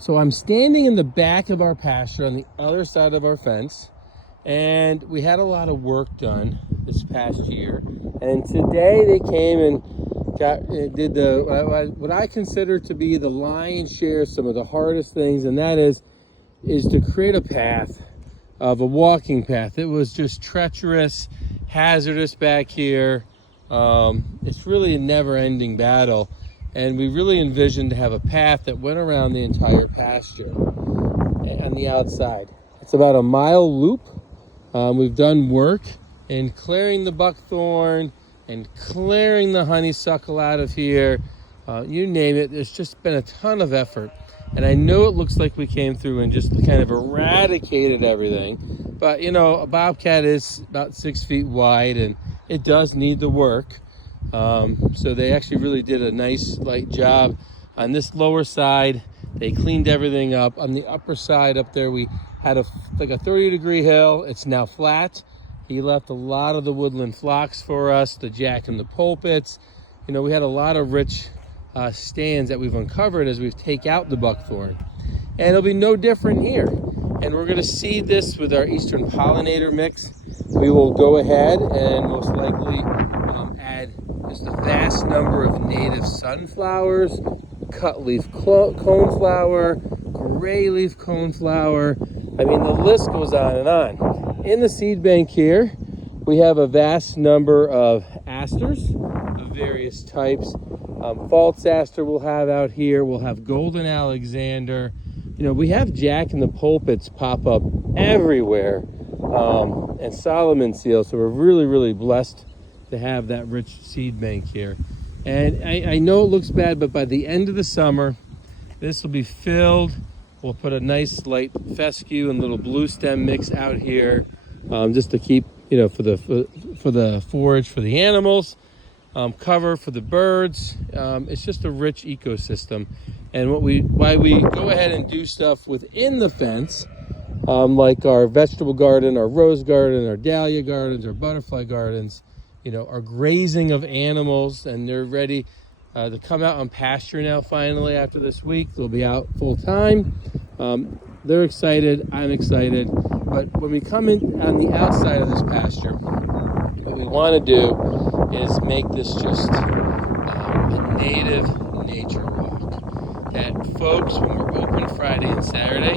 So I'm standing in the back of our pasture on the other side of our fence, and we had a lot of work done this past year. And today they came and did what I consider to be the lion's share, some of the hardest things, and that is to create a path, of a walking path. It was just treacherous, hazardous back here. It's really a never-ending battle. And we really envisioned to have a path that went around the entire pasture on the outside. It's about a mile loop. We've done work in clearing the buckthorn and clearing the honeysuckle out of here. You name it, there's just been a ton of effort. And I know it looks like we came through and just kind of eradicated everything. But you know, a bobcat is about 6 feet wide and it does need the work. So they actually really did a nice light job on this lower side. They cleaned everything up. On the upper side up there, we had like a 30-degree hill. It's now flat. He left a lot of the woodland phlox for us, the jack and the pulpits. You know, we had a lot of rich stands that we've uncovered as we've taken out the buckthorn. And it'll be no different here. And we're gonna seed this with our Eastern Pollinator mix. We will go ahead and most likely add just a vast number of native sunflowers, cutleaf coneflower, gray leaf coneflower. I mean, the list goes on and on. In the seed bank here, we have a vast number of asters of various types. False aster we'll have out here. We'll have golden Alexander. You know, we have jack and the pulpits pop up everywhere, and Solomon seal. So we're really, really blessed to have that rich seed bank here. And I know it looks bad, but by the end of the summer, this will be filled. We'll put a nice light fescue and little blue stem mix out here, just to keep, you know, for the forage for the animals, cover for the birds. It's just a rich ecosystem. And why we go ahead and do stuff within the fence, like our vegetable garden, our rose garden, our dahlia gardens, our butterfly gardens, you know, our grazing of animals, and they're ready to come out on pasture now finally after this week. They'll be out full time. They're excited, I'm excited. But when we come in on the outside of this pasture, what we want to do is make this just a native nature walk. That folks, when we're open Friday and Saturday,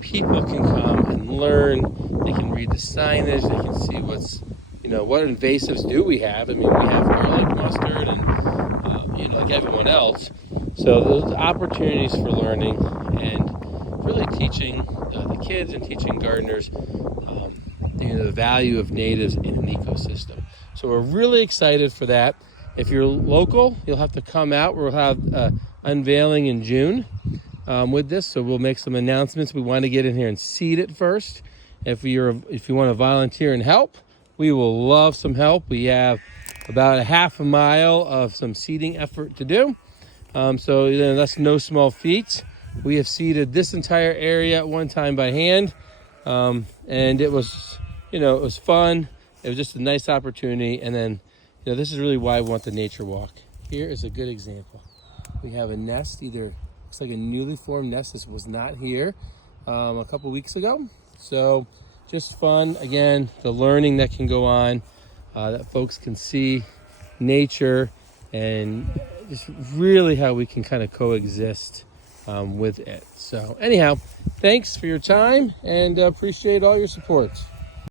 people can come and learn. They can read the signage, they can see what's, you know, what invasives do we have. I mean, we have garlic mustard and, you know, like everyone else. So those opportunities for learning and really teaching the kids and teaching gardeners, you know, the value of natives in an ecosystem. So we're really excited for that. If you're local, you'll have to come out. We'll have unveiling in June with this. So we'll make some announcements. We want to get in here and seed it first. If you want to volunteer and help, we will love some help. We have about a half a mile of some seeding effort to do. So you know, that's no small feat. We have seeded this entire area at one time by hand. And it was, you know, it was fun. It was just a nice opportunity. And then, you know, this is really why I want the nature walk. Here is a good example. We have a nest, looks like a newly formed nest. This was not here a couple weeks ago. So just fun. Again, the learning that can go on, that folks can see nature and just really how we can kind of coexist with it. So anyhow, thanks for your time and appreciate all your support.